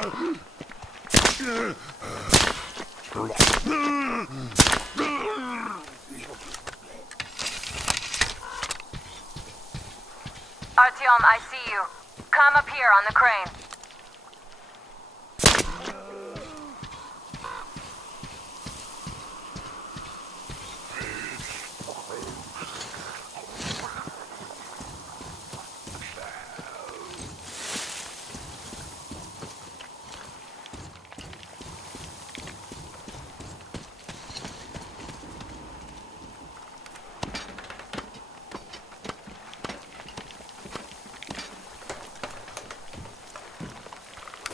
Artyom, I see you. Come up here on the crane.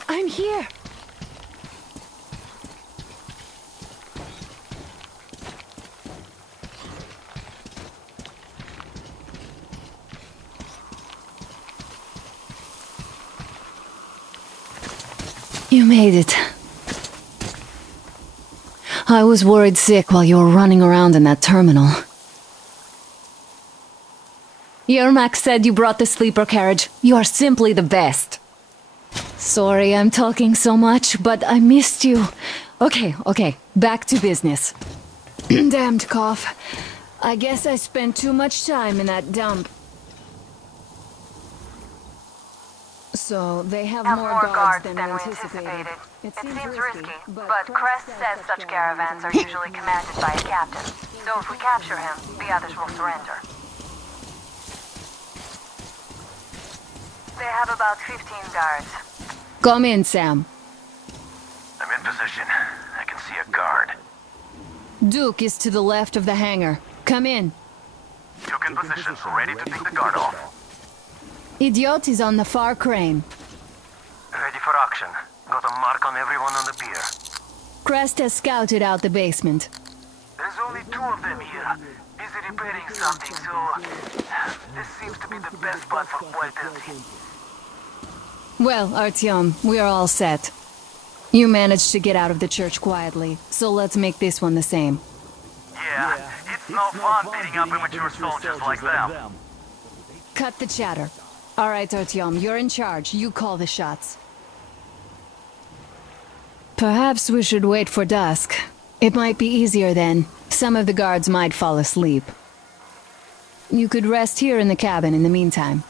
I'm here! You made it. I was worried sick while you were running around in that terminal. Yermak said you brought the sleeper carriage. You are simply the best. Sorry I'm talking so much, but I missed you. Okay, back to business. Damned cough. I guess I spent too much time in that dump. So, they have more guards than we anticipated. It seems risky, but Crest says such caravans are usually commanded by a captain. So if we capture him, the others will surrender. They have about 15 guards. Come in, Sam. I'm in position. I can see a guard. Duke is to the left of the hangar. Come in. Duke in position, ready to take the guard off. Idiot is on the far crane. Ready for action. Got a mark on everyone on the pier. Crest has scouted out the basement. There's only 2 of them here. Busy repairing something, so... This seems to be the best spot for oil building. Well, Artyom, we are all set. You managed to get out of the church quietly, so let's make this one the same. Yeah, it's no fun beating up immature soldiers like them. Cut the chatter. All right, Artyom, you're in charge. You call the shots. Perhaps we should wait for dusk. It might be easier then. Some of the guards might fall asleep. You could rest here in the cabin in the meantime.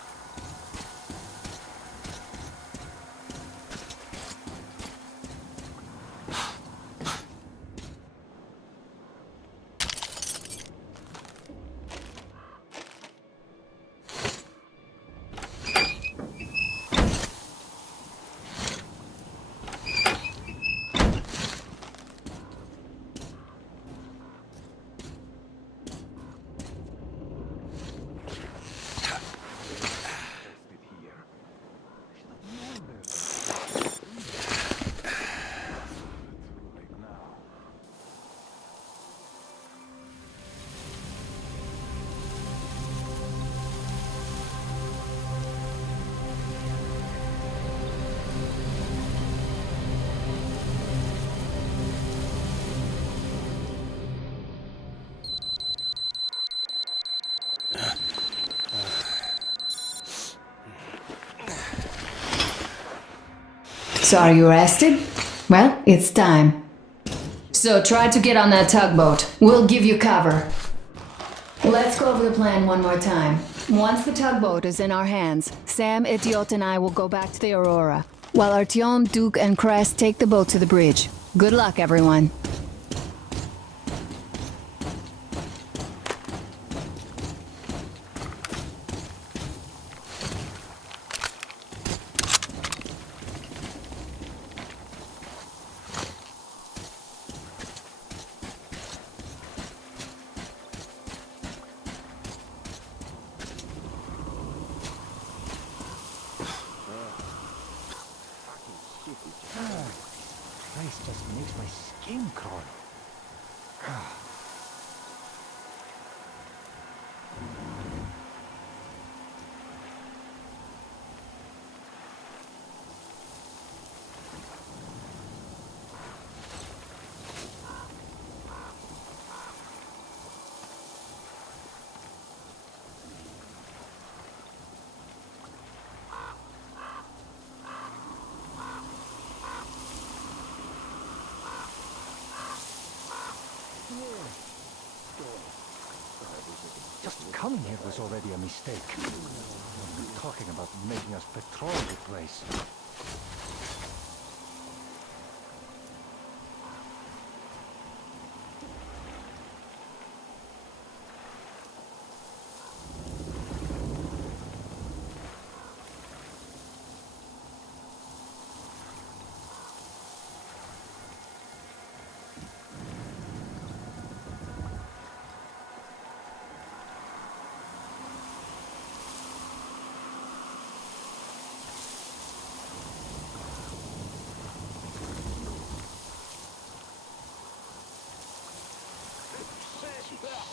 So are you rested? Well, it's time. So try to get on that tugboat. We'll give you cover. Let's go over the plan one more time. Once the tugboat is in our hands, Sam, Idiot, and I will go back to the Aurora, while Artyom, Duke, and Crest take the boat to the bridge. Good luck, everyone. This just makes my skin crawl. Coming here was already a mistake. We're talking about making us patrol the place.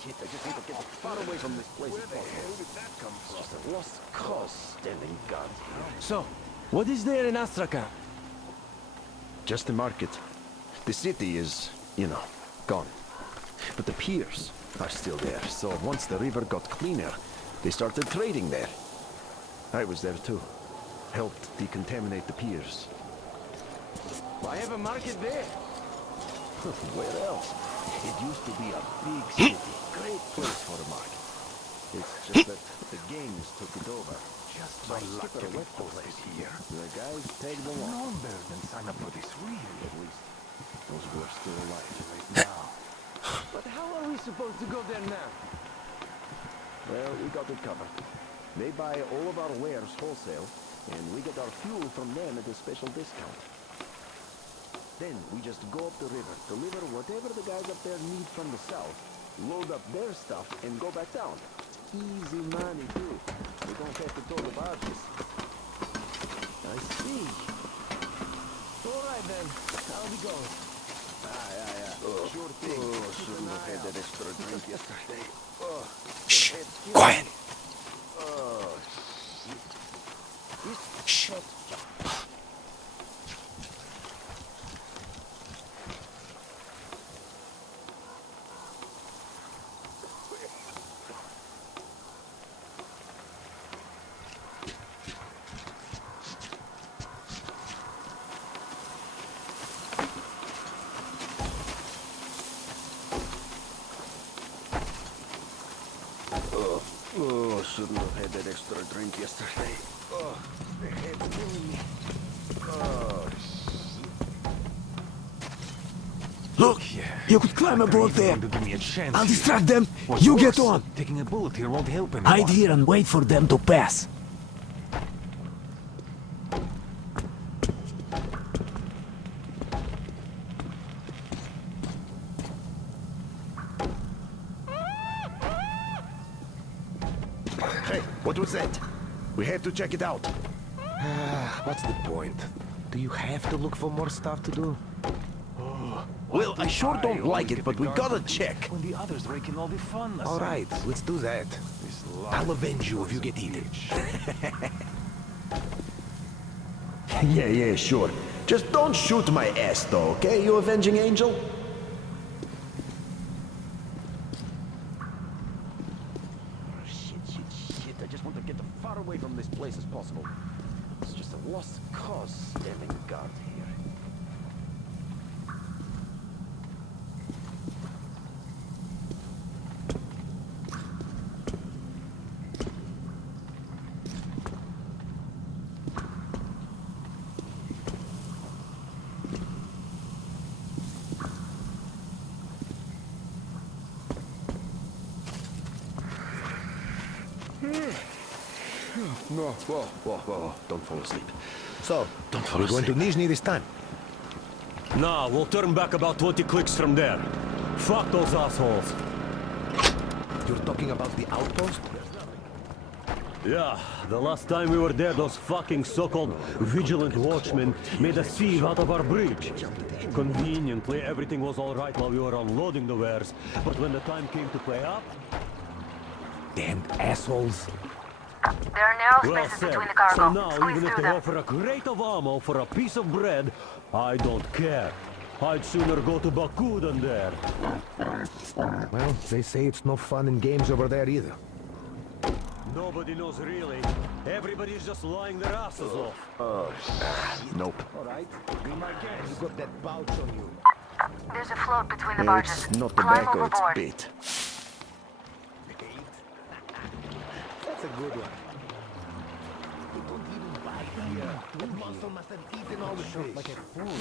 Shit, I just need to get as far away from this place as possible. Where did that come from? It's just a lost cause standing guard here. So, what is there in Astrakhan? Just the market. The city is, you know, gone. But the piers are still there, so once the river got cleaner, they started trading there. I was there too. Helped decontaminate the piers. I have a market there. Where else? It used to be a big city. Great place for a market. It's just that the gangs took it over. Just My my luck skipper to be left the posted place. here. The guys tagged along. No better than sign up for this really. At least those who are still alive. Now, But how are we supposed to go there now? Well, we got it covered. They buy all of our wares wholesale, and we get our fuel from them at a special discount. Then we just go up the river, deliver whatever the guys up there need from the south, load up their stuff, and go back down. Easy money, too. We don't have to tow the barges. I see. All right then, I'll be going. Sure thing. Shouldn't have had that extra drink yesterday. Shh, quiet. Shh. Oh, shouldn't have had that extra drink yesterday. Oh, the head's killing me. Oh, Look, you could climb aboard there. to give me a chance. I'll here. distract them. What's You get worse, on. Taking a bullet here won't help anyone. Hide here and wait for them to pass. hey, what was that? We have to check it out. What's the point? Do you have to look for more stuff to do? Well, I sure don't like it, but we gotta check. When the others rake in all the fun. All right, let's do that. I'll avenge you if you get eaten. Yeah, sure. Just don't shoot my ass, though, okay, you avenging angel? Shit. I just want to get as far away from this place as possible. It's just a lost cause standing guard here. No, whoa, don't fall asleep. So, don't fall We're going asleep. to Nizhny this time. Nah, we'll turn back about 20 clicks from there. Fuck those assholes. You're talking about the outpost? Yeah, the last time we were there, those fucking so-called vigilant watchmen made a sieve out of our bridge. Conveniently, everything was all right while we were unloading the wares, but when the time came to play up... Damned assholes. There are narrow Well spaces said. between the cargo. So now, Squeeze even if through they them. offer a crate of ammo for a piece of bread, I don't care. I'd sooner go to Baku than there. Well, they say it's no fun in games over there either. Nobody knows really. Everybody's just lying their asses off. Nope. All right, be my guest. You got that pouch on you. There's a float between the barges. It's not Climb tobacco, it's overboard. bait. good one. We don't even buy here. That monster must have eaten all the fish. Like a fool.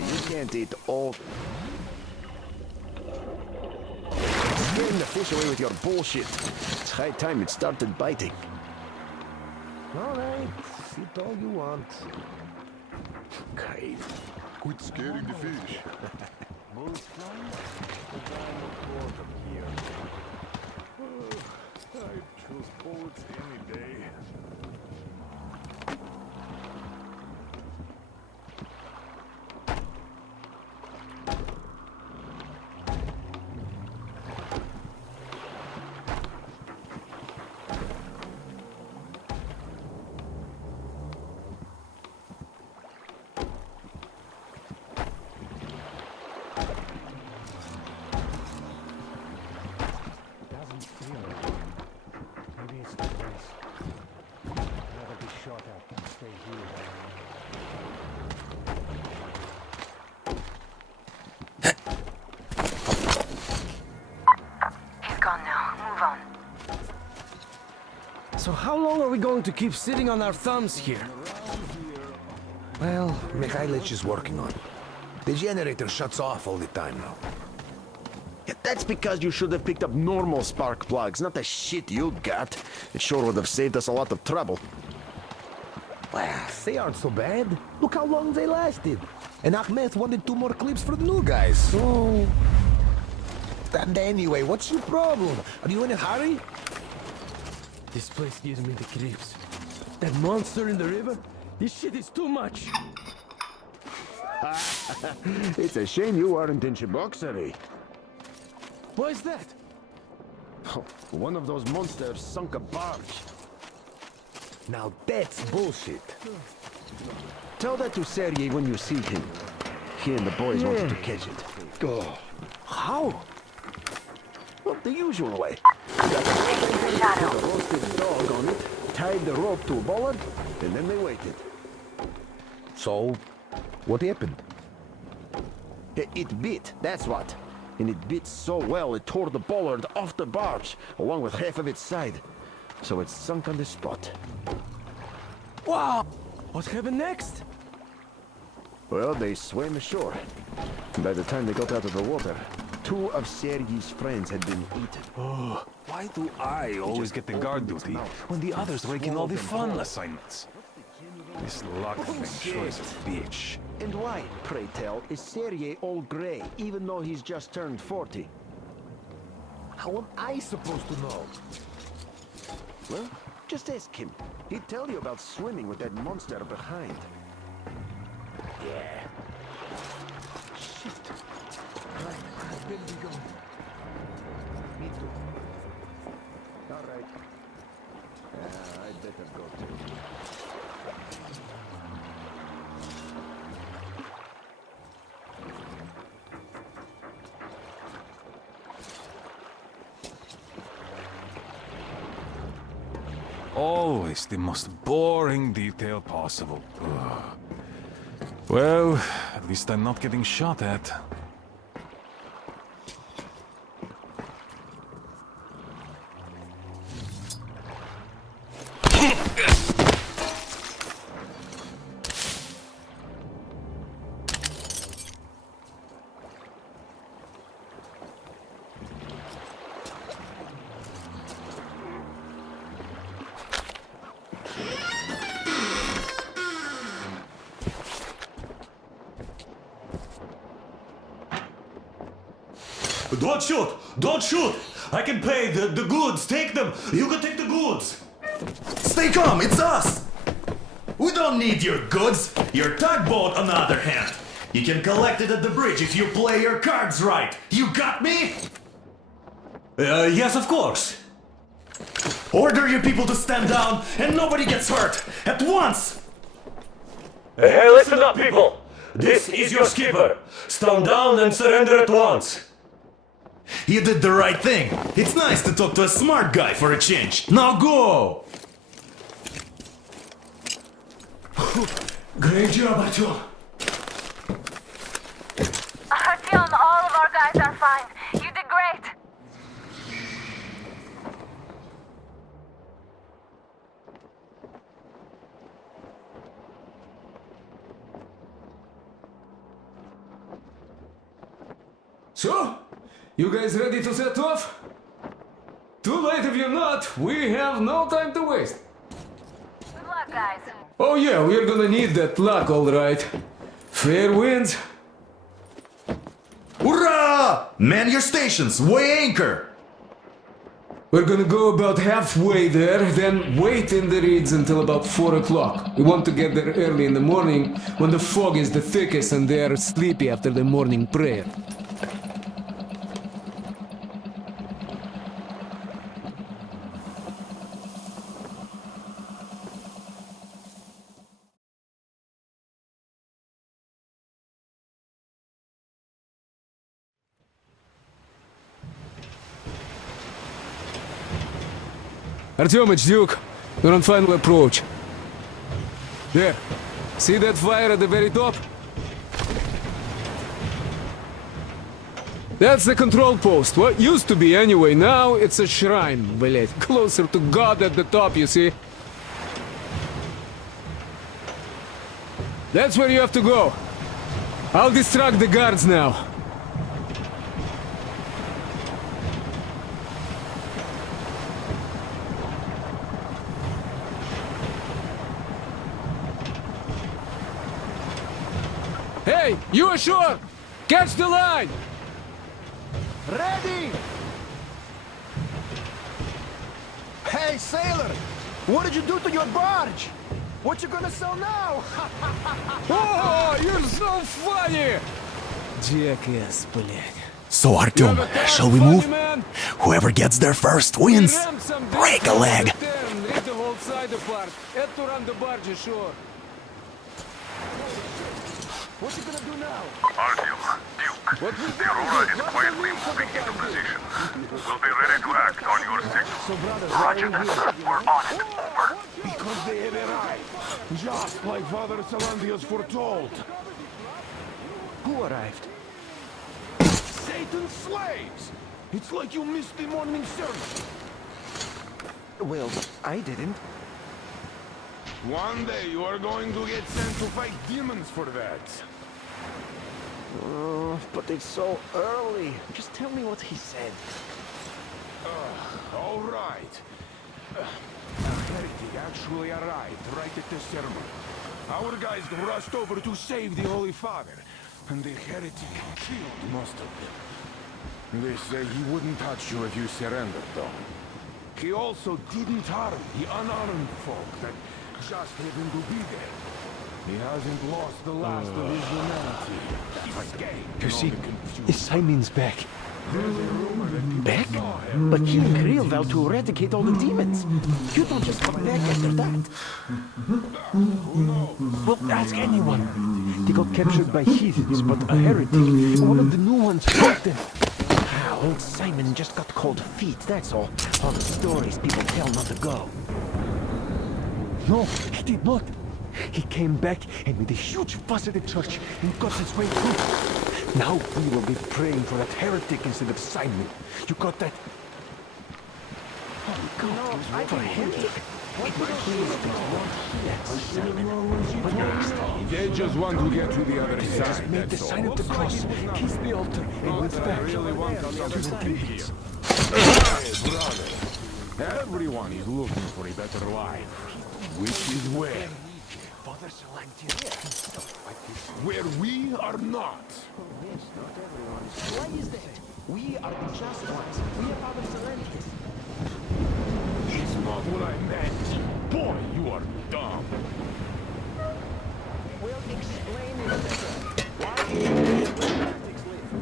You can't eat all... Scaring the fish away with your bullshit. It's high time it started biting. All right, eat all you want. Crazy. Quit scaring the fish. Bullets flying? The guy look bored of here. I'd choose bullets any day. Doesn't feel it. Maybe it's the place. I'd rather be shot at than stay here. He's gone now. Move on. So how long are we going to keep sitting on our thumbs here? Well, Mikhailich is working on it. The generator shuts off all the time now. Yeah, that's because you should have picked up normal spark plugs, not the shit you got. It sure would have saved us a lot of trouble. Well, they aren't so bad. Look how long they lasted. And Ahmed wanted 2 more clips for the new guys, so... And anyway, what's your problem? Are you in a hurry? This place gives me the creeps. That monster in the river? This shit is too much. It's a shame you aren't in Cheboksary. What is that? One of those monsters sunk a barge. Now that's bullshit. Tell that to Sergei when you see him. He and the boys wanted to catch it. Oh. How? Well, the usual way. Taking the shadow. Put a roasted dog on it, tied the rope to a bollard, and then they waited. So, what happened? It bit, that's what. And it bit so well it tore the bollard off the barge, along with half of its side. So it sunk on the spot. Wow! What happened next? Well, they swam ashore. By the time they got out of the water, 2 of Sergei's friends had been eaten. Why do I always get the guard duty when the others rake in all the fun assignments? This luck thing sure is a bitch. And why, pray tell, is Sergei all gray, even though he's just turned 40? How am I supposed to know? Well, just ask him. He'd tell you about swimming with that monster behind. Yeah. Shit. Right, I better be going. Me too. All right. I'd better go too. Always the most boring detail possible. Ugh. Well, at least I'm not getting shot at. Don't shoot! Don't shoot! I can pay the goods. Take them. You can take the goods. Stay calm, it's us! We don't need your goods. Your tugboat, on the other hand. You can collect it at the bridge if you play your cards right. You got me? Yes, of course. Order your people to stand down and nobody gets hurt. At once! Hey, listen up, people. This is your skipper. Stand down and surrender at once. You did the right thing. It's nice to talk to a smart guy for a change. Now go! Great job, Artyom. Artyom, all of our guys are fine. You did great. So, you guys ready to set off? Too late if you're not. We have no time to waste. Good luck, guys. Oh yeah, we're gonna need that luck, all right. Fair winds. Hurrah! Man your stations, weigh anchor! We're gonna go about halfway there, then wait in the reeds until about 4 o'clock. We want to get there early in the morning when the fog is the thickest and they're sleepy after the morning prayer. Artyomich, Duke, we're on final approach. There. See that fire at the very top? That's the control post. What used to be anyway. Now it's a shrine, блять. Closer to God at the top, you see? That's where you have to go. I'll distract the guards now. Hey, you ashore! Catch the line! Ready! Hey, sailor! What did you do to your barge? What you gonna sell now? Oh, you're so funny! Jackass, блядь. So Artyom, shall we move? Whoever gets there first wins. Break a leg. Rip the whole side apart. Head to run the barge ashore. What you gonna do now? Artyom, Duke, the Aurora is quietly moving into position. We'll be ready to act on your signal. Roger that, sir. We're on it. Over. Because they have arrived, just like Father Salantius foretold. Who arrived? Satan's slaves! It's like you missed the morning service. Well, I didn't. One day you are going to get sent to fight demons for that. But it's so early. Just tell me what he said. All right. A heretic actually arrived right at the ceremony. Our guys rushed over to save the Holy Father, and the heretic killed most of them. They say he wouldn't touch you if you surrendered, though. He also didn't harm the unarmed folk that just happened to be there. He hasn't lost the last of his humanity. You see, Simon's back. Back? But he and Kriel vowed to eradicate all the demons. You don't just come back after that. Well, ask anyone. They got captured by heathens, but a heretic, one of the new ones, fought them. Old Simon just got cold feet, that's all. All the stories people tell not to go. No, he did not. He came back and made a huge fuss at the church and got his way through. Now we will be praying for that heretic instead of Simon. You got that? Oh, God. No, I For a heretic? They just want to get to the other side, Made the that's sign all. of the cross, kissed the altar, and went back to the demons. Hey, brother. Everyone is looking for a better life. Which is where? Father Salantius. Where we are not. Why is that? We are the just ones. We are Father Salantius. It's not what I meant. Boy, you are dumb. Well, explain it better. Why do heretics live?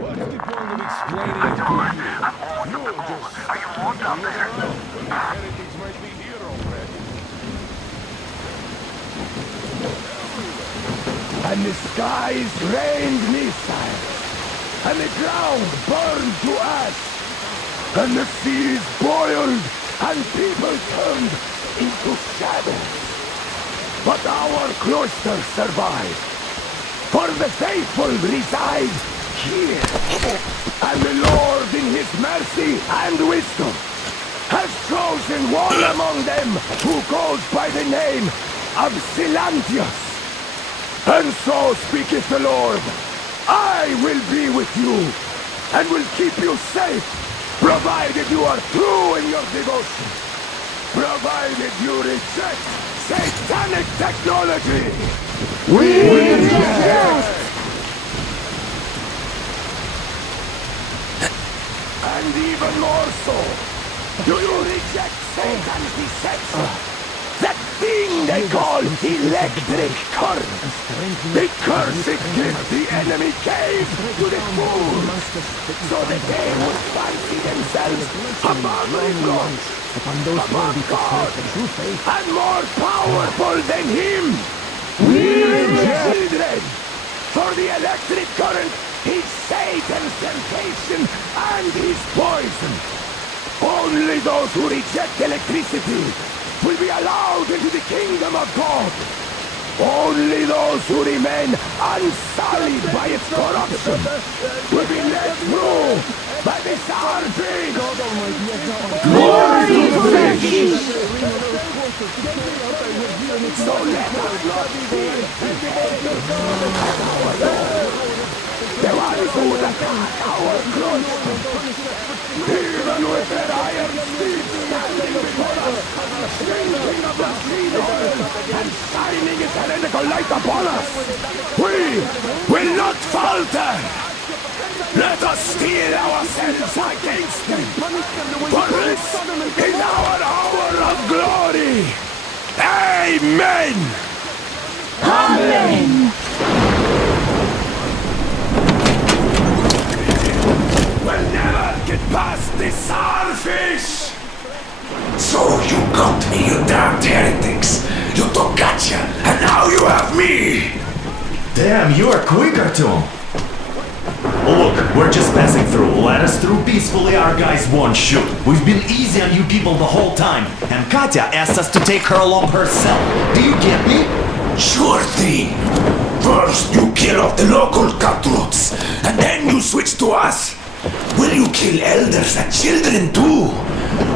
What's the point of explaining it to you? You're just... Are you warmed up there? When the heretics might be here already. And the skies rained missiles, and the ground burned to ash, and the seas boiled, and people turned into shadows. But our cloister survived, for the faithful reside here. And the Lord in his mercy and wisdom has chosen one among them who goes by the name of Salantius. And so speaketh the Lord, I will be with you and will keep you safe, provided you are true in your devotion. Provided you reject satanic technology. We reject. And even more so, do you reject Satan's deception? That thing they call electric current. The cursed gift the enemy gave to the fools, so that they would fancy themselves above reproach, above God, and more powerful than Him. We reject. Children, for the electric current is Satan's temptation and his poison. Only those who reject electricity will be allowed into the kingdom of God. Only those who remain unsullied by its corruption will be let through by the Sarfin. Glory to the So let us not fear the ones who attack our cross. Even with their iron steeds standing before us, drinking of the clean oil and shining its heretical light upon us, we will not falter. Let us steel ourselves against them, for this is our hour of glory. Amen! Amen! We'll never get past the Starfish! So you got me, you damned heretics! You took gotcha, and now you have me! Damn, you are quick, Artyom! Look, we're just passing through. Let us through peacefully, our guys won't shoot. We've been easy on you people the whole time, and Katya asked us to take her along herself. Do you get me? Sure thing! First you kill off the local cutthroats, and then you switch to us! Will you kill elders and children too?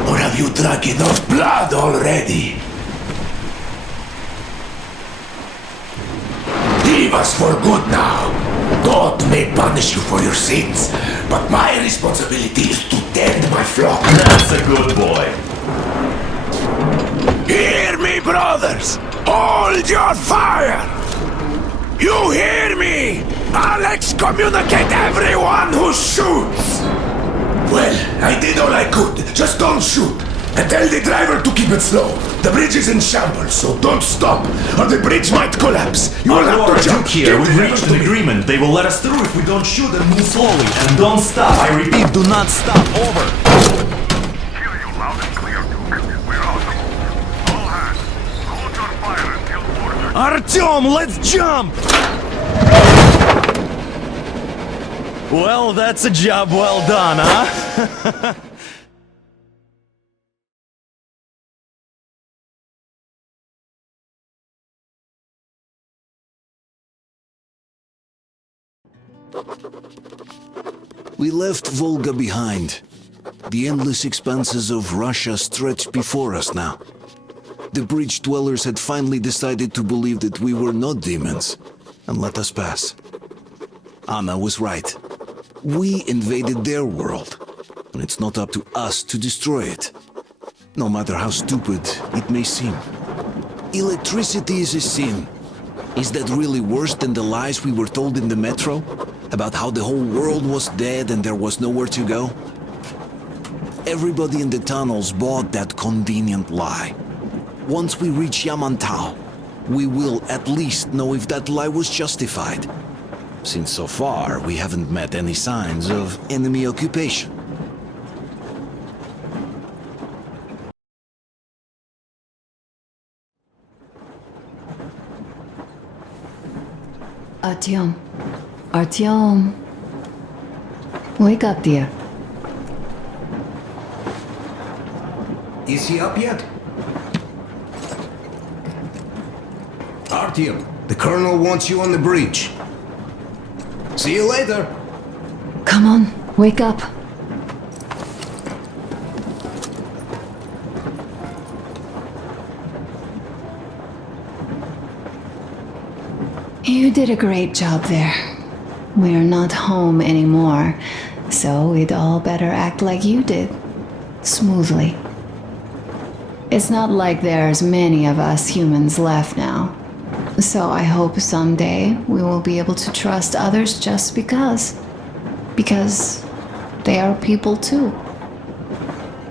Or have you drunk enough blood already? Leave us for good now. God may punish you for your sins, but my responsibility is to tend my flock. That's a good boy. Hear me, brothers! Hold your fire! You hear me? I'll excommunicate everyone who shoots! Well, I did all I could. Just don't shoot. And tell the driver to keep it slow. The bridge is in shambles, so don't stop, or the bridge might collapse. You will have to jump here. We've reached an agreement. They will let us through if we don't shoot and move slowly. And don't stop. I repeat, do not stop. Over. Hear you loud and clear, Duke. We're out of the move. All hands, hold your fire until ordered. Artyom, let's jump! Well, that's a job well done, huh? We left Volga behind. The endless expanses of Russia stretched before us now. The bridge dwellers had finally decided to believe that we were not demons, and let us pass. Anna was right. We invaded their world, and it's not up to us to destroy it, no matter how stupid it may seem. Electricity is a sin. Is that really worse than the lies we were told in the metro? About how the whole world was dead and there was nowhere to go? Everybody in the tunnels bought that convenient lie. Once we reach Yamantau, we will at least know if that lie was justified. Since so far, we haven't met any signs of enemy occupation. Artyom. Artyom. Wake up, dear. Is he up yet? Artyom, the Colonel wants you on the bridge. See you later. Come on, wake up. You did a great job there. We're not home anymore, so we'd all better act like you did. Smoothly. It's not like there's many of us humans left now. So I hope someday we will be able to trust others just because. Because they are people too.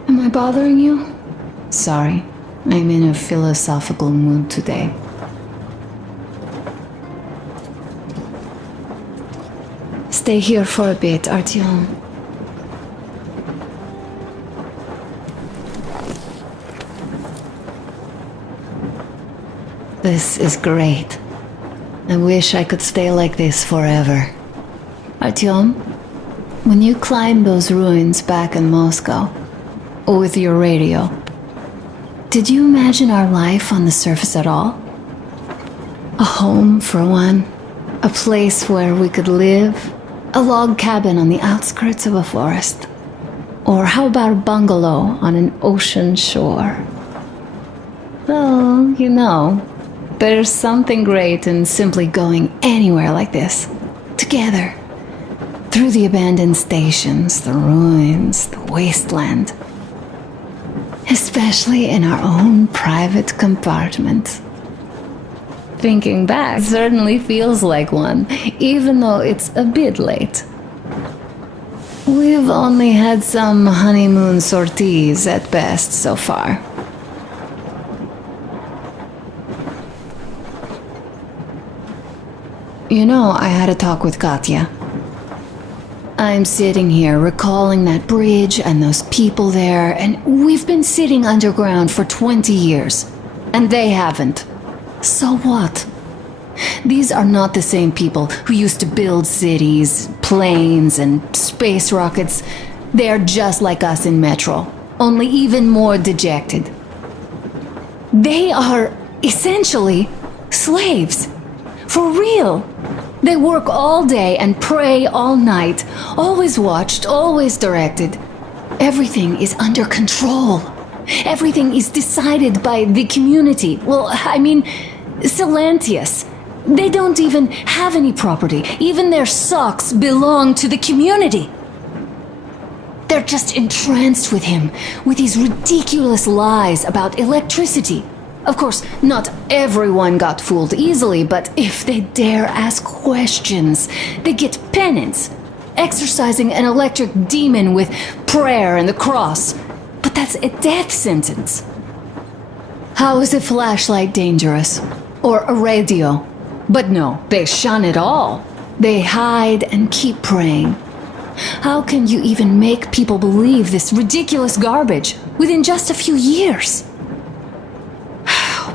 Am I bothering you? Sorry, I'm in a philosophical mood today. Stay here for a bit, Artyom. This is great. I wish I could stay like this forever. Artyom, when you climbed those ruins back in Moscow, with your radio, did you imagine our life on the surface at all? A home, for one. A place where we could live. A log cabin on the outskirts of a forest. Or how about a bungalow on an ocean shore? Well, you know, there's something great in simply going anywhere like this. Together. Through the abandoned stations, the ruins, the wasteland. Especially in our own private compartment. Thinking back certainly feels like one, even though it's a bit late. We've only had some honeymoon sorties at best so far. You know, I had a talk with Katya. I'm sitting here recalling that bridge and those people there, and we've been sitting underground for 20 years, and they haven't. So what? These are not the same people who used to build cities, planes, and space rockets. They are just like us in Metro, only even more dejected. They are essentially slaves. For real. They work all day and pray all night, always watched, always directed. Everything is under control. Everything is decided by the community. Well, I mean, Silantius. They don't even have any property. Even their socks belong to the community. They're just entranced with him, with these ridiculous lies about electricity. Of course, not everyone got fooled easily, but if they dare ask questions, they get penance, exorcising an electric demon with prayer and the cross. But that's a death sentence. How is a flashlight dangerous? Or a radio? But no, they shun it all. They hide and keep praying. How can you even make people believe this ridiculous garbage within just a few years?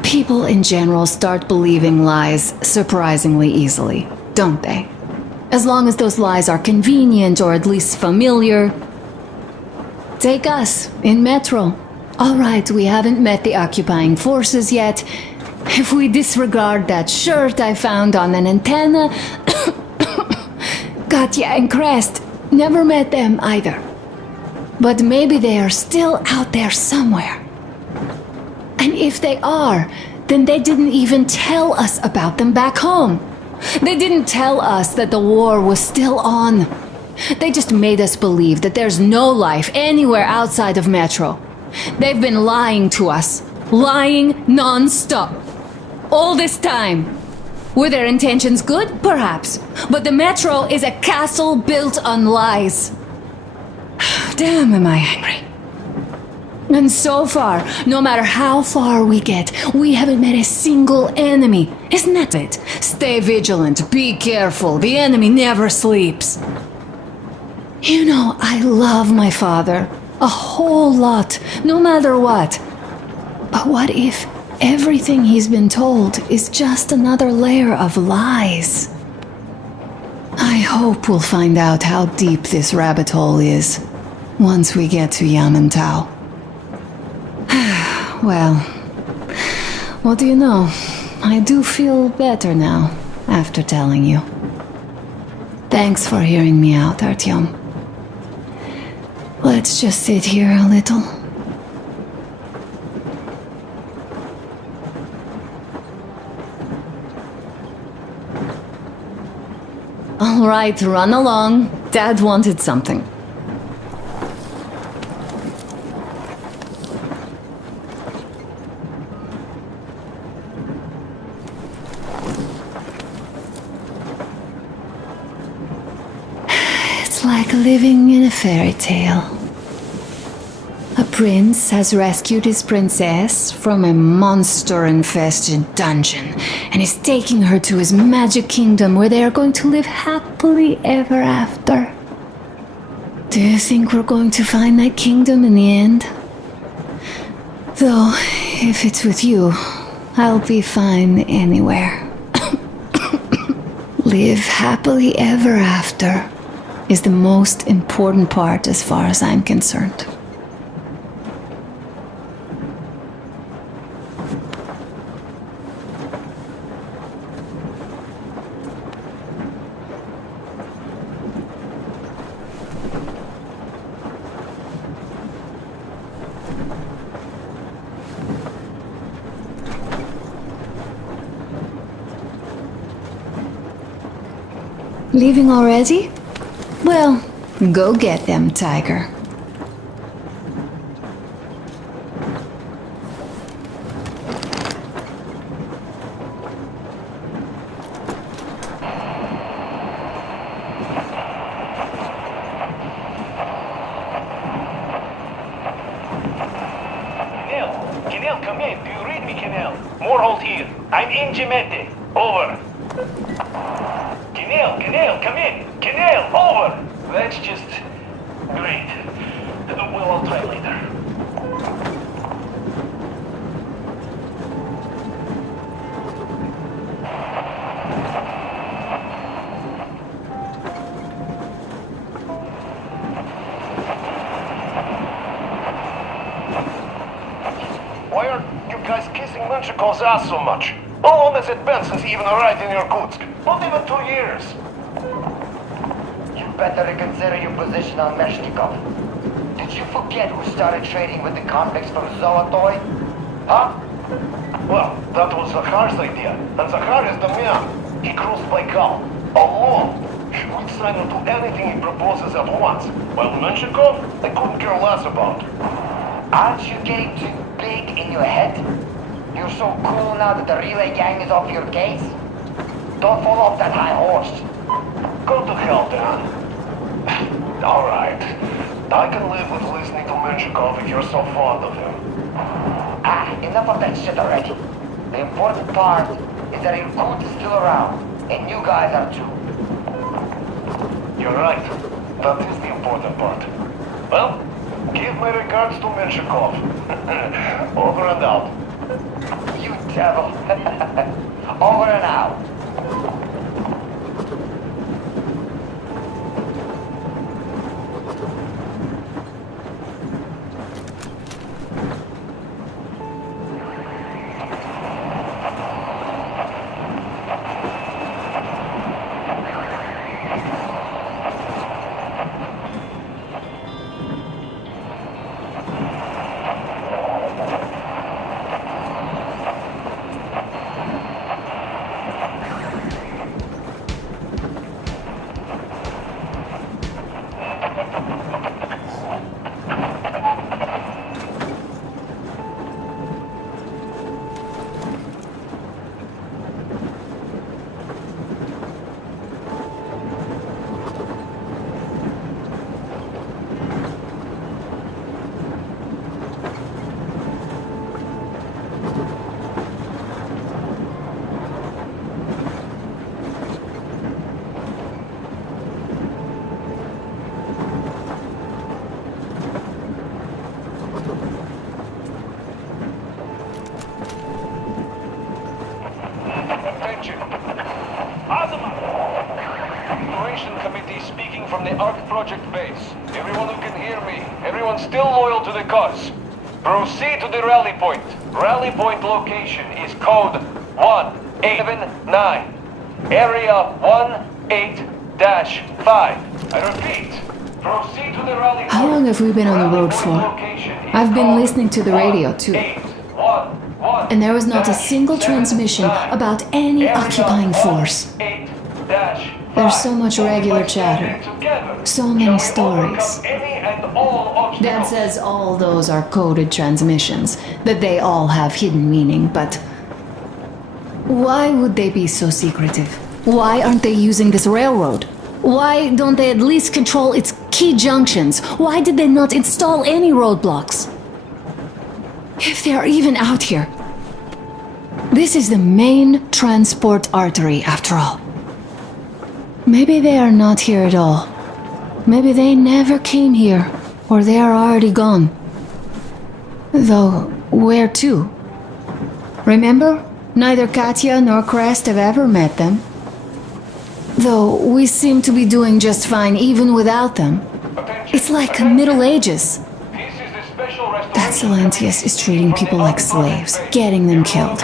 People in general start believing lies surprisingly easily, don't they? As long as those lies are convenient or at least familiar. Take us, in Metro. All right, we haven't met the occupying forces yet. If we disregard that shirt I found on an antenna... Katya and Crest, never met them either. But maybe they are still out there somewhere. And if they are, then they didn't even tell us about them back home. They didn't tell us that the war was still on. They just made us believe that there's no life anywhere outside of Metro. They've been lying to us. Lying non-stop. All this time. Were their intentions good? Perhaps. But the Metro is a castle built on lies. Damn, am I angry. And so far, no matter how far we get, we haven't met a single enemy. Isn't that it? Stay vigilant, be careful, the enemy never sleeps. You know, I love my father. A whole lot, no matter what. But what if everything he's been told is just another layer of lies? I hope we'll find out how deep this rabbit hole is once we get to Yamantau. Well, what do you know? I do feel better now, after telling you. Thanks for hearing me out, Artyom. Let's just sit here a little. All right, run along. Dad wanted something. It's like living in a fairy tale. A prince has rescued his princess from a monster-infested dungeon and is taking her to his magic kingdom where they are going to live happily ever after. Do you think we're going to find that kingdom in the end? Though, if it's with you, I'll be fine anywhere. Live happily ever after is the most important part as far as I'm concerned. Leaving already? Well, go get them, Tiger. Kenel, come in. Do you read me, Kenel? Moreholt here. I'm in Gemete. Over. Kenel, come in. Kenel, over. That's just great. Well, I'll try later. Why are you guys kissing Menchikov's ass so much? How long has it been since he even arrived in Irkutsk? Not even 2 years. You better reconsider your position on Meshnikov. Did you forget who started trading with the convicts from Zolotoy? Huh? Well, that was Zakhar's idea. And Zakhar is the man. He crossed Baikal. Alone. We'd sign him to anything he proposes at once. While Menshikov, I couldn't care less about. Aren't you getting too big in your head? You're so cool now that the relay gang is off your case? Don't fall off that high horse. Go to hell, Dan. Alright. I can live with listening to Menshikov if you're so fond of him. Enough of that shit already. The important part is that Irkut is still around, and you guys are too. You're right. That is the important part. Well, give my regards to Menshikov. Over and out. You devil. Over and out. From the ARC project base. Everyone who can hear me, everyone still loyal to the cause. Proceed to the rally point. Rally point location is code 189. Area 18-5. I repeat, proceed to the rally point. How long have we been on the road for? I've been listening to the radio too. And there was not a single transmission about any occupying force. 18-5. There's so much regular chatter. So many stories. Dad says all those are coded transmissions, that they all have hidden meaning, but why would they be so secretive? Why aren't they using this railroad? Why don't they at least control its key junctions? Why did they not install any roadblocks? If they are even out here. This is the main transport artery, after all. Maybe they are not here at all. Maybe they never came here, or they are already gone. Though, where to? Remember? Neither Katya nor Crest have ever met them. Though we seem to be doing just fine even without them. It's like Middle Ages. That Silantius is treating people like slaves, getting them killed.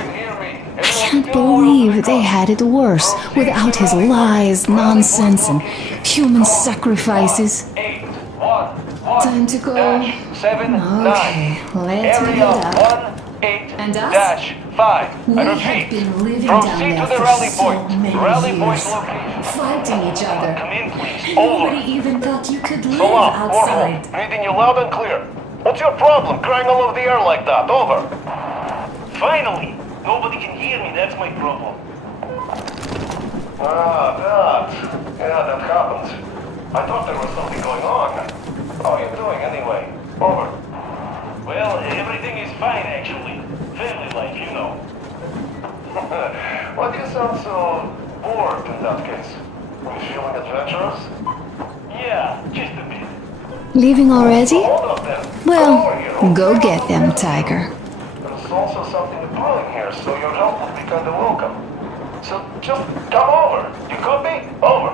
I can't believe they had it worse without his lies, nonsense, and human sacrifices. Time to go. Okay, let's make it up. And us? 5. We I have repeat, been living proceed down there to the for rally so point. many Rally point years, location. fighting each other. Come in, please. And Over. nobody even thought you could live So long. outside. Reading you loud and clear. What's your problem? Crying all over the air like that. Over. Finally. Nobody can hear me. That's my problem. That. Yeah, that happened. I thought there was something going on. How are you doing anyway? Over. Well, everything is fine actually. Family life, you know. Why do you sound so bored in that case? Are you feeling adventurous? Yeah, just a bit. Leaving already? Hold up then. Well, go get them, Tiger. There's also something brewing here, so your help will be kind of welcome. So just come over. You copy? Over.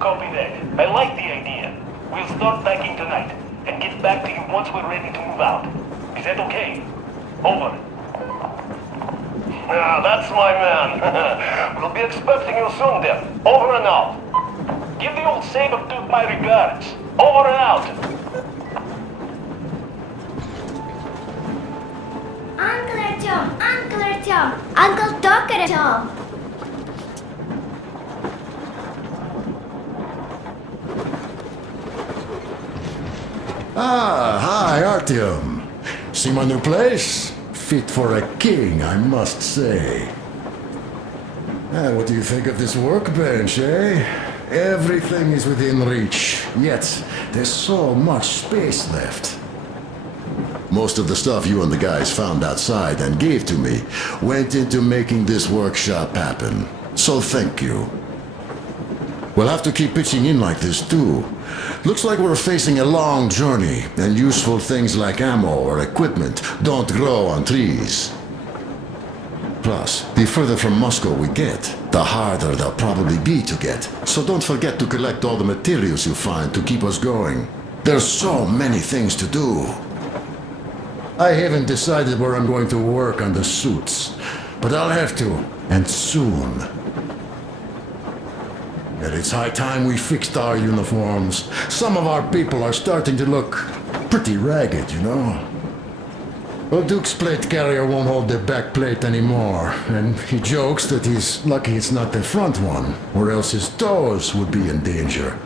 Copy that. I like the idea. We'll start packing tonight and get back to you once we're ready to move out. Is that okay? Over. Ah, that's my man. We'll be expecting you soon then. Over and out. Give the old saber-tooth my regards. Over and out. Uncle Artyom! Uncle Artyom! Uncle Dr. Artyom! Ah, hi, Artyom. See my new place? Fit for a king, I must say. What do you think of this workbench, eh? Everything is within reach, yet there's so much space left. Most of the stuff you and the guys found outside and gave to me went into making this workshop happen. So thank you. We'll have to keep pitching in like this too. Looks like we're facing a long journey, and useful things like ammo or equipment don't grow on trees. Plus, the further from Moscow we get, the harder they'll probably be to get. So don't forget to collect all the materials you find to keep us going. There's so many things to do. I haven't decided where I'm going to work on the suits, but I'll have to, and soon. And it's high time we fixed our uniforms. Some of our people are starting to look pretty ragged, you know? Well, Duke's plate carrier won't hold the back plate anymore, and he jokes that he's lucky it's not the front one, or else his toes would be in danger.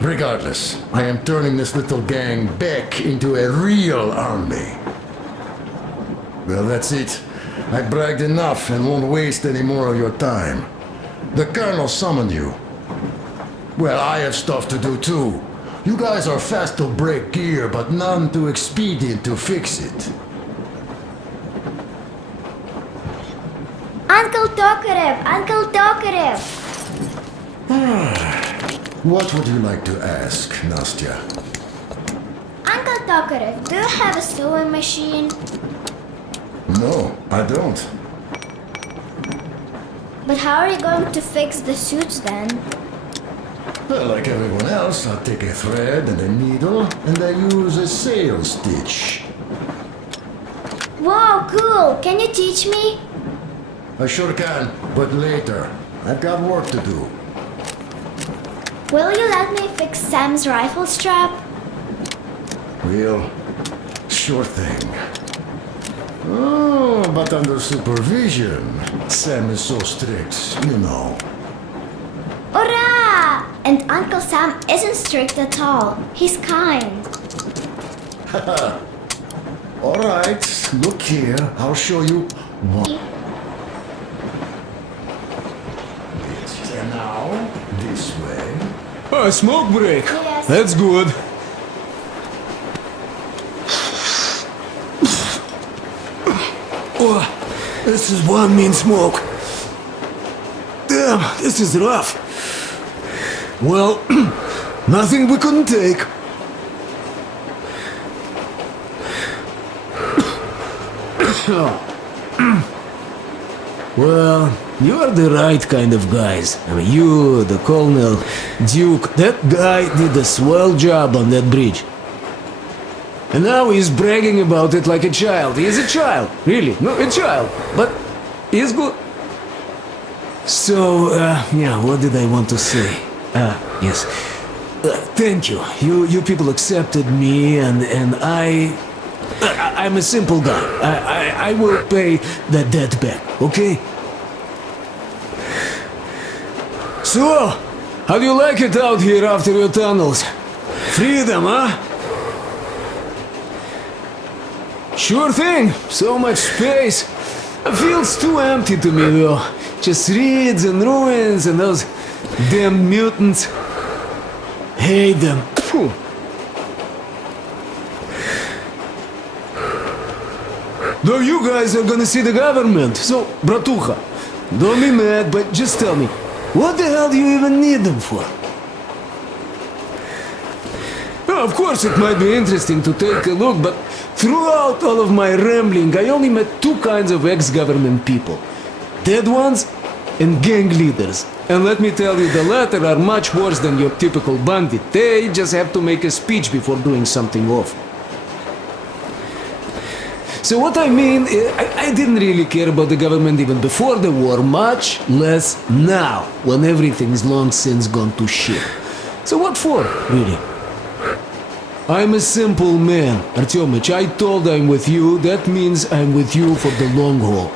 Regardless, I am turning this little gang back into a real army. Well, that's it. I bragged enough and won't waste any more of your time. The Colonel summoned you. Well, I have stuff to do too. You guys are fast to break gear, but none too expedient to fix it. Uncle Tokarev! Uncle Tokarev! What would you like to ask, Nastya? Uncle Tokarev, do you have a sewing machine? No, I don't. But how are you going to fix the suits then? Well, like everyone else, I'll take a thread and a needle, and I use a sail stitch. Wow, cool! Can you teach me? I sure can, but later. I've got work to do. Will you let me fix Sam's rifle strap? Well, sure thing. Oh, but under supervision. Sam is so strict, you know. Hurrah! And Uncle Sam isn't strict at all. He's kind. Alright, look here. I'll show you what. And now, this way. Oh, smoke break. Yes. That's good. Oh, this is one mean smoke. Damn, this is rough. Well, nothing we couldn't take. Well, you are the right kind of guys. I mean, you, the Colonel, Duke, that guy did a swell job on that bridge. And now he's bragging about it like a child. He is a child, really, no, a child, but he's good. So, yeah, what did I want to say? Yes. Thank you. You people accepted me, and I'm a simple guy. I will pay that debt back, okay? So, how do you like it out here after your tunnels? Freedom, huh? Sure thing. So much space. It feels too empty to me, though. Just reeds and ruins and those damn mutants. Hate them. Phew. Though you guys are gonna see the government, so, bratucha, don't be mad, but just tell me, what the hell do you even need them for? Well, of course it might be interesting to take a look, but throughout all of my rambling, I only met two kinds of ex-government people. Dead ones and gang leaders. And let me tell you, the latter are much worse than your typical bandit. They just have to make a speech before doing something awful. So what I mean, I didn't really care about the government even before the war, much less now, when everything's long since gone to shit. So what for, really? I'm a simple man, Artyomich. I told I'm with you, that means I'm with you for the long haul.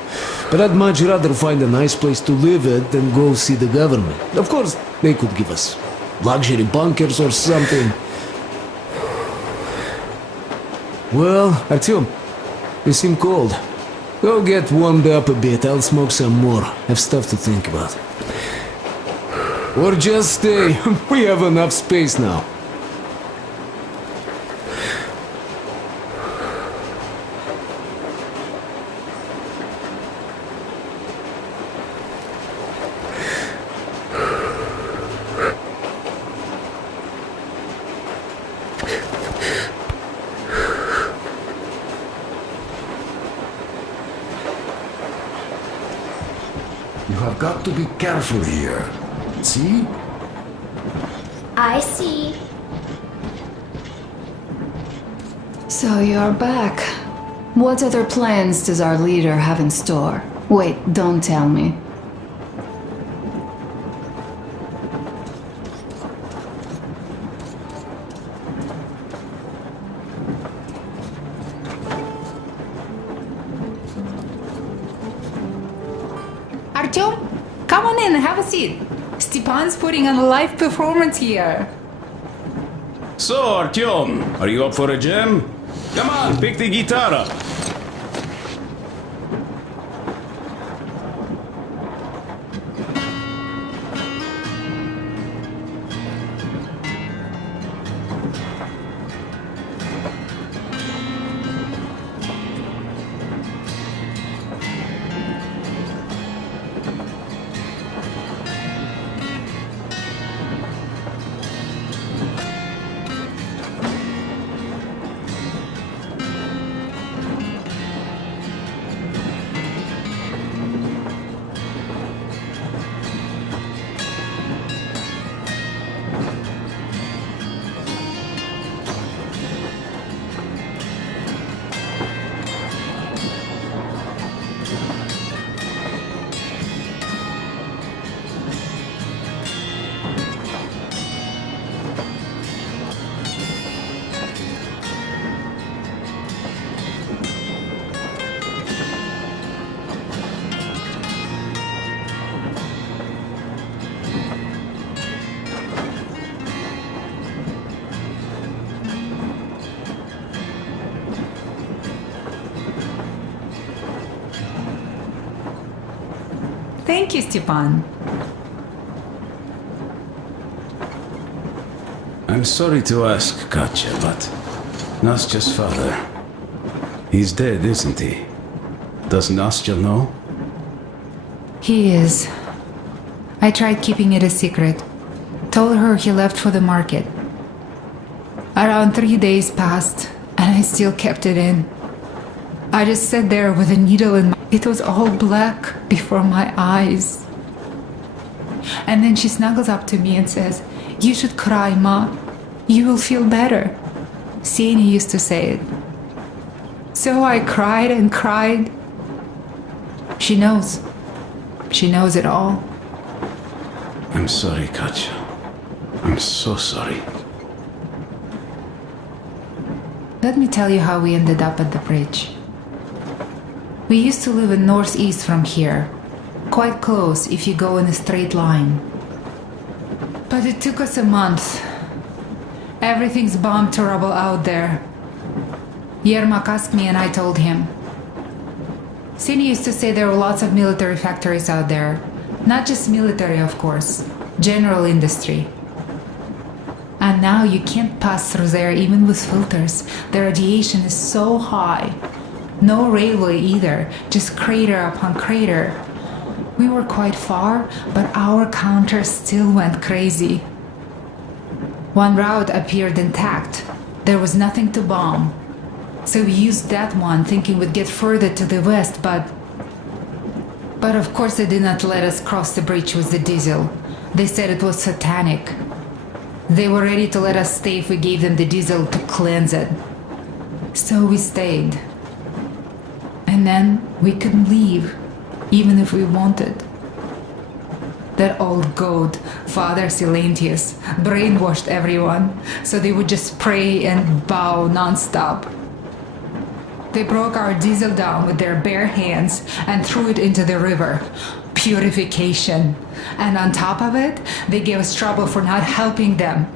But I'd much rather find a nice place to live at than go see the government. Of course, they could give us luxury bunkers or something. Well, Artyom, you seem cold. Go get warmed up a bit, I'll smoke some more. Have stuff to think about. Or just stay, we have enough space now. You have got to be careful here. See? I see. So you're back. What other plans does our leader have in store? Wait, don't tell me. Artyom, come on in, have a seat. Stepan's putting on a live performance here. So, Artyom, are you up for a jam? Come on, pick the guitar up. Thank you, Stepan. I'm sorry to ask, Katya, but Nastya's father, he's dead, isn't he? Does Nastya know? He is. I tried keeping it a secret. Told her he left for the market. Around 3 days passed, and I still kept it in. I just sat there with a needle in my... It was all black before my eyes. And then she snuggles up to me and says, "You should cry, Ma. You will feel better." Seni used to say it. So I cried and cried. She knows. She knows it all. I'm sorry, Katya. I'm so sorry. Let me tell you how we ended up at the bridge. We used to live in northeast from here. Quite close if you go in a straight line. But it took us a month. Everything's bombed to rubble out there. Yermak asked me and I told him. Seni used to say there were lots of military factories out there. Not just military, of course. General industry. And now you can't pass through there even with filters. The radiation is so high. No railway either, just crater upon crater. We were quite far, but our counter still went crazy. One route appeared intact. There was nothing to bomb. So we used that one, thinking we'd get further to the west, but of course they did not let us cross the bridge with the diesel. They said it was satanic. They were ready to let us stay if we gave them the diesel to cleanse it. So we stayed. And then we couldn't leave, even if we wanted. That old goat, Father Silentius, brainwashed everyone, so they would just pray and bow non-stop. They broke our diesel down with their bare hands and threw it into the river. Purification. And on top of it, they gave us trouble for not helping them.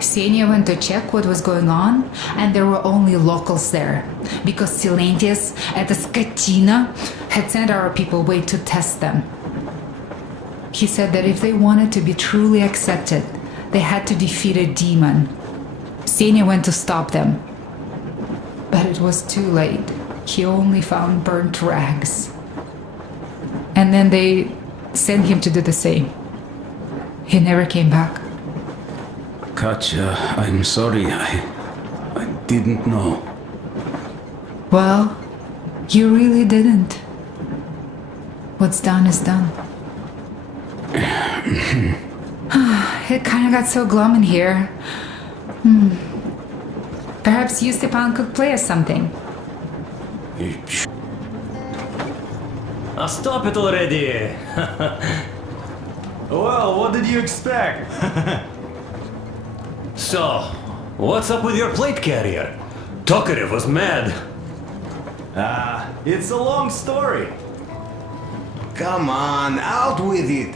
Senia went to check what was going on, and there were only locals there, because Silentius at the Skatina had sent our people away to test them. He said that if they wanted to be truly accepted, they had to defeat a demon. Senia went to stop them. But it was too late. He only found burnt rags. And then they sent him to do the same. He never came back. Katya, I'm sorry. I didn't know. Well, you really didn't. What's done is done. It kind of got so glum in here. Perhaps you, Stepan, could play us something. Stop it already! Well, what did you expect? So, what's up with your plate carrier? Tokarev was mad. It's a long story. Come on, out with it.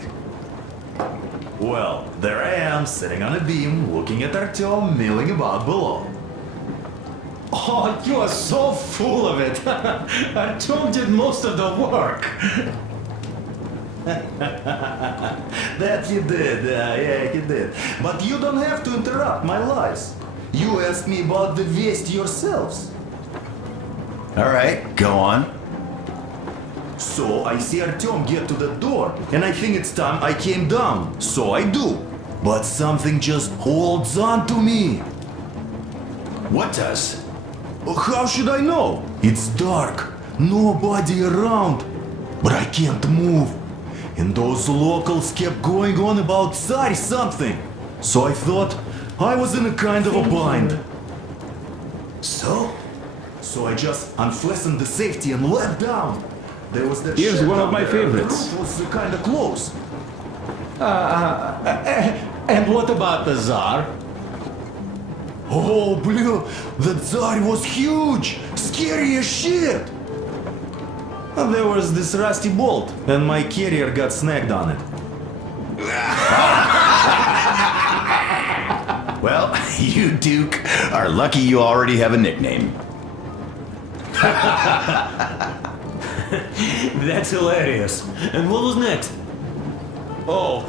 Well, there I am, sitting on a beam, looking at Artyom milling about below. Oh, you are so full of it! Artyom did most of the work! That you did, yeah, you did. But you don't have to interrupt my lies. You asked me about the Vest yourselves. Alright, go on. So I see Artyom get to the door, and I think it's time I came down. So I do. But something just holds on to me. What does? How should I know? It's dark, nobody around. But I can't move. And those locals kept going on about Tsar something. So I thought I was in a kind of a bind. So I just unfastened the safety and leapt down. There was that Here's shed one of down my there. favorites. The roof was kind of close. And what about the Tsar? Oh, blue, the Tsar was huge, scary as shit. And there was this rusty bolt, and my carrier got snagged on it. Well, you, Duke, are lucky you already have a nickname. That's hilarious. And what was next? Oh,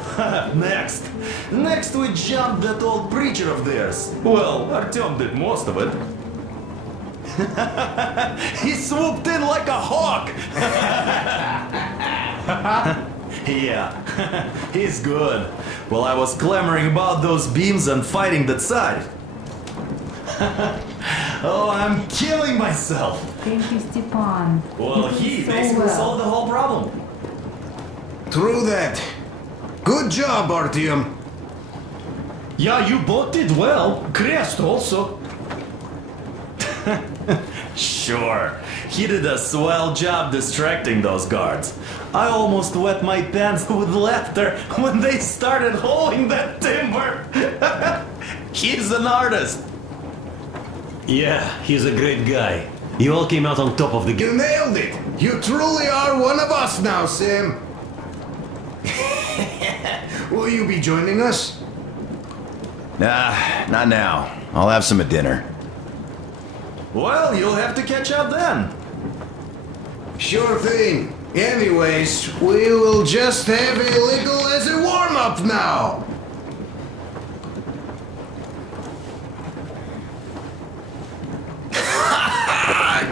next. Next we jumped that old preacher of theirs. Well, Artyom did most of it. He swooped in like a hawk. Yeah, he's good. While I was clamoring about those beams and fighting that side. Oh, I'm killing myself. Thank you, Stepan. Well, he So basically well. solved the whole problem. True that. Good job, Artyom. Yeah, you both did well. Crest also. Sure. He did a swell job distracting those guards. I almost wet my pants with laughter when they started hauling that timber. He's an artist. Yeah, he's a great guy. You all came out on top of the You game. nailed it. You truly are one of us now, Sam. Will you be joining us? Nah, not now. I'll have some at dinner. Well, you'll have to catch up then. Sure thing. Anyways, we will just have a little as a warm-up now.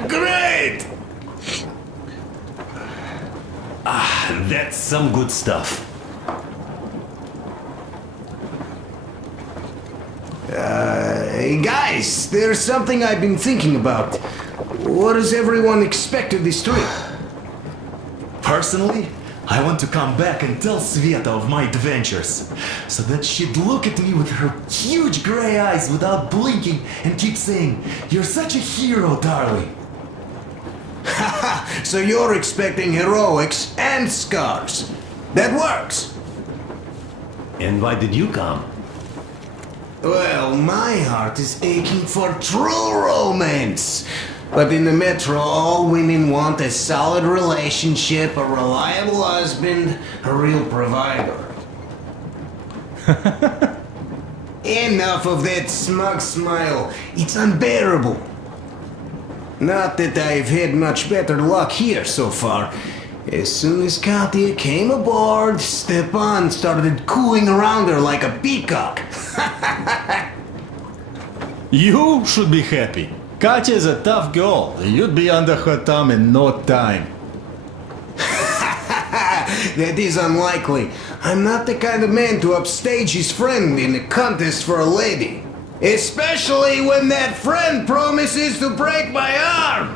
Great! That's some good stuff. Hey guys, there's something I've been thinking about. What does everyone expect of this trip? Personally, I want to come back and tell Sveta of my adventures, so that she'd look at me with her huge gray eyes without blinking and keep saying, "You're such a hero, darling." So you're expecting heroics and scars. That works. And why did you come? Well, my heart is aching for true romance. But in the metro, all women want a solid relationship, a reliable husband, a real provider. Enough of that smug smile. It's unbearable. Not that I've had much better luck here so far. As soon as Katya came aboard, Stepan started cooing around her like a peacock. You should be happy. Katya is a tough girl. You'd be under her thumb in no time. That is unlikely. I'm not the kind of man to upstage his friend in a contest for a lady. Especially when that friend promises to break my arm!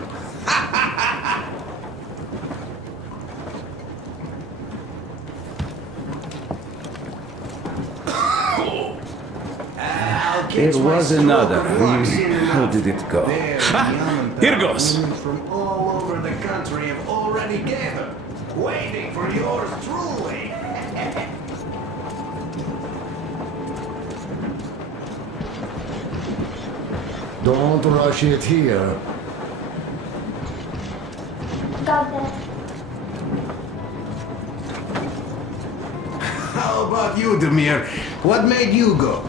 There was another. How did it go? Here goes. From all over the country have already gathered, waiting for yours truly. Don't rush it here. Got that. How about you, Demir? What made you go?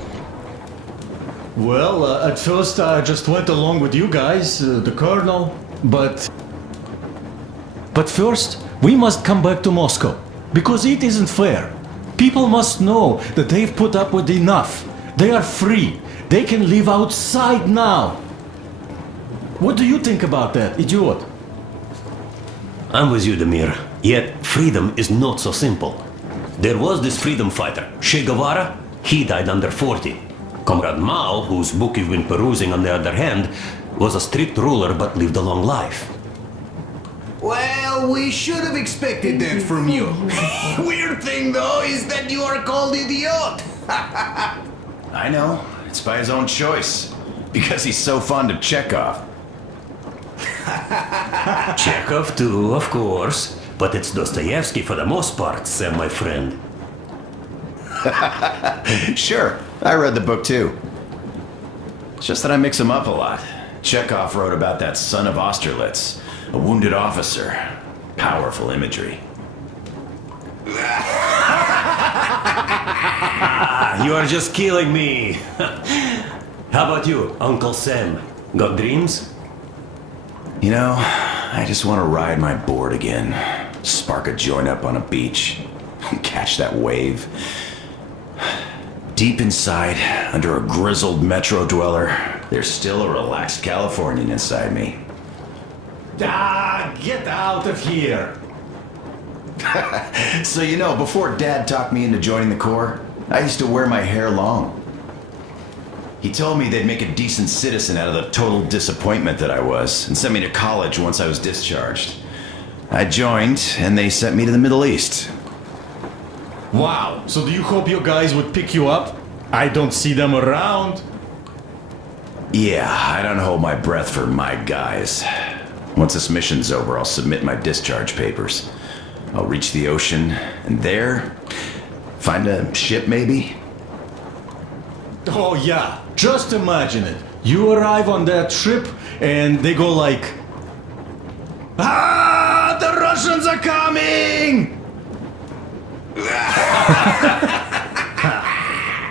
Well, at first I just went along with you guys, the colonel, but first we must come back to Moscow, because it isn't fair. People must know that they've put up with enough. They are free. They can live outside now. What do you think about that, idiot? I'm with you, Demir. Yet, freedom is not so simple. There was this freedom fighter, Che Guevara. He died under 40. Comrade Mao, whose book you've been perusing on the other hand, was a strict ruler but lived a long life. Well, we should have expected that from you. Weird thing, though, is that you are called idiot. I know. It's by his own choice. Because he's so fond of Chekhov. Chekhov too, of course. But it's Dostoevsky for the most part, Sam, my friend. Sure, I read the book too. It's just that I mix them up a lot. Chekhov wrote about that son of Austerlitz, a wounded officer. Powerful imagery. You are just killing me. How about you, Uncle Sam? Got dreams? You know, I just want to ride my board again. Spark a joint up on a beach. Catch that wave. Deep inside, under a grizzled metro dweller, there's still a relaxed Californian inside me. Ah, get out of here! So you know, before Dad talked me into joining the Corps, I used to wear my hair long. He told me they'd make a decent citizen out of the total disappointment that I was, and sent me to college once I was discharged. I joined, and they sent me to the Middle East. Wow, so do you hope your guys would pick you up? I don't see them around. Yeah, I don't hold my breath for my guys. Once this mission's over, I'll submit my discharge papers. I'll reach the ocean, and there, find a ship maybe? Oh yeah, just imagine it. You arrive on that ship, and they go like... Ah, the Russians are coming!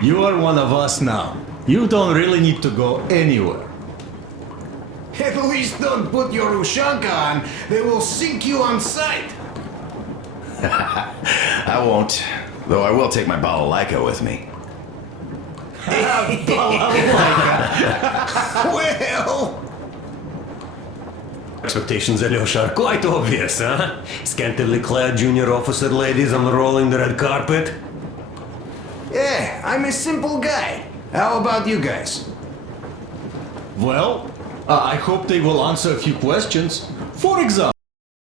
You are one of us now. You don't really need to go anywhere. At least don't put your Ushanka on. They will sink you on sight. I won't, though I will take my balalaika with me. Well... Expectations, Alyosha, are quite obvious, huh? Scantily clad junior officer ladies unrolling the red carpet. Yeah, I'm a simple guy. How about you guys? Well, I hope they will answer a few questions. For example,